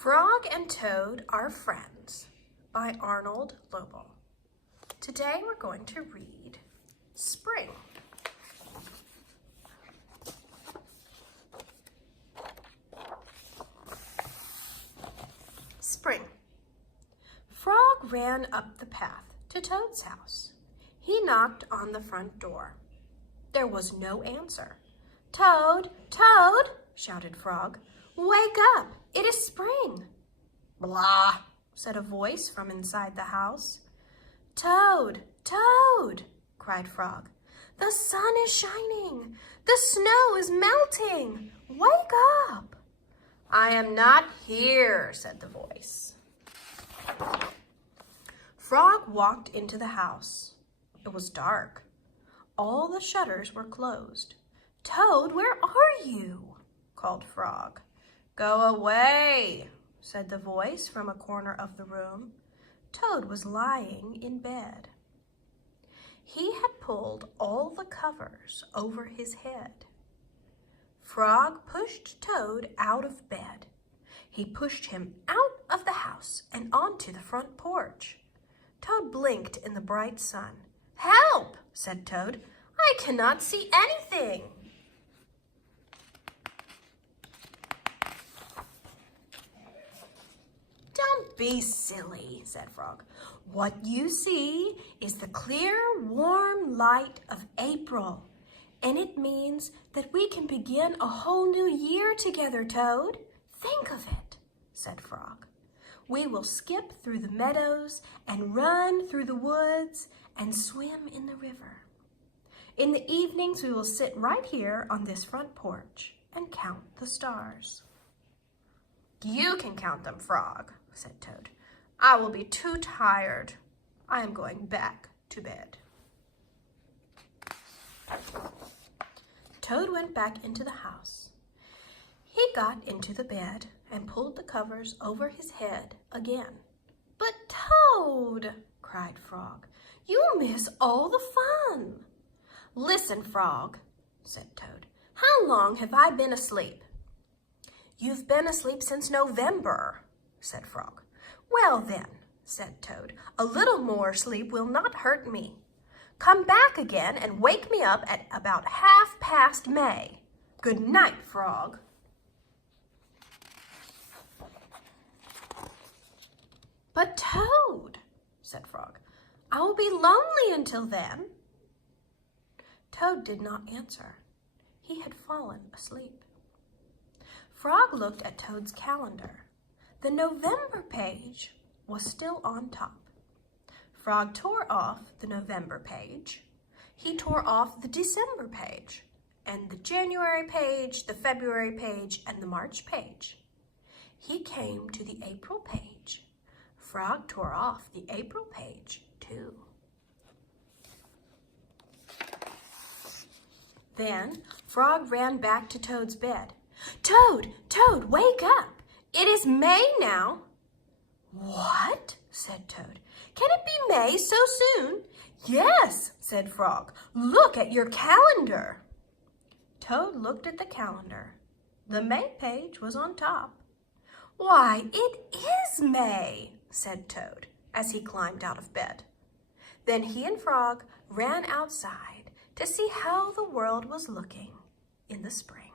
Frog and Toad Are Friends by Arnold, Lobel. Today we're going to read Spring. Spring. Frog ran up the path to Toad's house. He knocked on the front door. There was no answer. "Toad, Toad," shouted Frog. "Wake up! It is spring." "Blah," said a voice from inside the house. "Toad, Toad," cried Frog. "The sun is shining. The snow is melting. Wake up." "I am not here," said the voice. Frog walked into the house. It was dark. All the shutters were closed. "Toad, where are you?" called Frog. "Go away," said the voice from a corner of the room. Toad was lying in bed. He had pulled all the covers over his head. Frog pushed Toad out of bed. He pushed him out of the house and onto the front porch. Toad blinked in the bright sun. "Help!" said Toad. "I cannot see anything." "Don't be silly," said Frog. "What you see is the clear, warm light of April, and it means that we can begin a whole new year together, Toad. Think of it," said Frog. "We will skip through the meadows and run through the woods and swim in the river. In the evenings, we will sit right here on this front porch and count the stars." "You can count them, Frog," said Toad. "I will be too tired. I am going back to bed." Toad went back into the house. He got into the bed and pulled the covers over his head again. "But Toad," cried Frog, "you miss all the fun." "Listen, Frog," said Toad. "How long have I been asleep?" "You've been asleep since November," said Frog. "Well then," said Toad, "a little more sleep will not hurt me. Come back again and wake me up at about 1/2 May. Good night, Frog." "But Toad," said Frog, "I will be lonely until then." Toad did not answer. He had fallen asleep. Frog looked at Toad's calendar. The November page was still on top. Frog tore off the November page. He tore off the December page, and the January page, the February page, and the March page. He came to the April page. Frog tore off the April page, too. Then Frog ran back to Toad's bed. "Toad, Toad, wake up! It is May now." "What?" said Toad. "Can it be May so soon?" "Yes," said Frog. "Look at your calendar." Toad looked at the calendar. The May page was on top. "Why, it is May," said Toad as he climbed out of bed. Then he and Frog ran outside to see how the world was looking in the spring.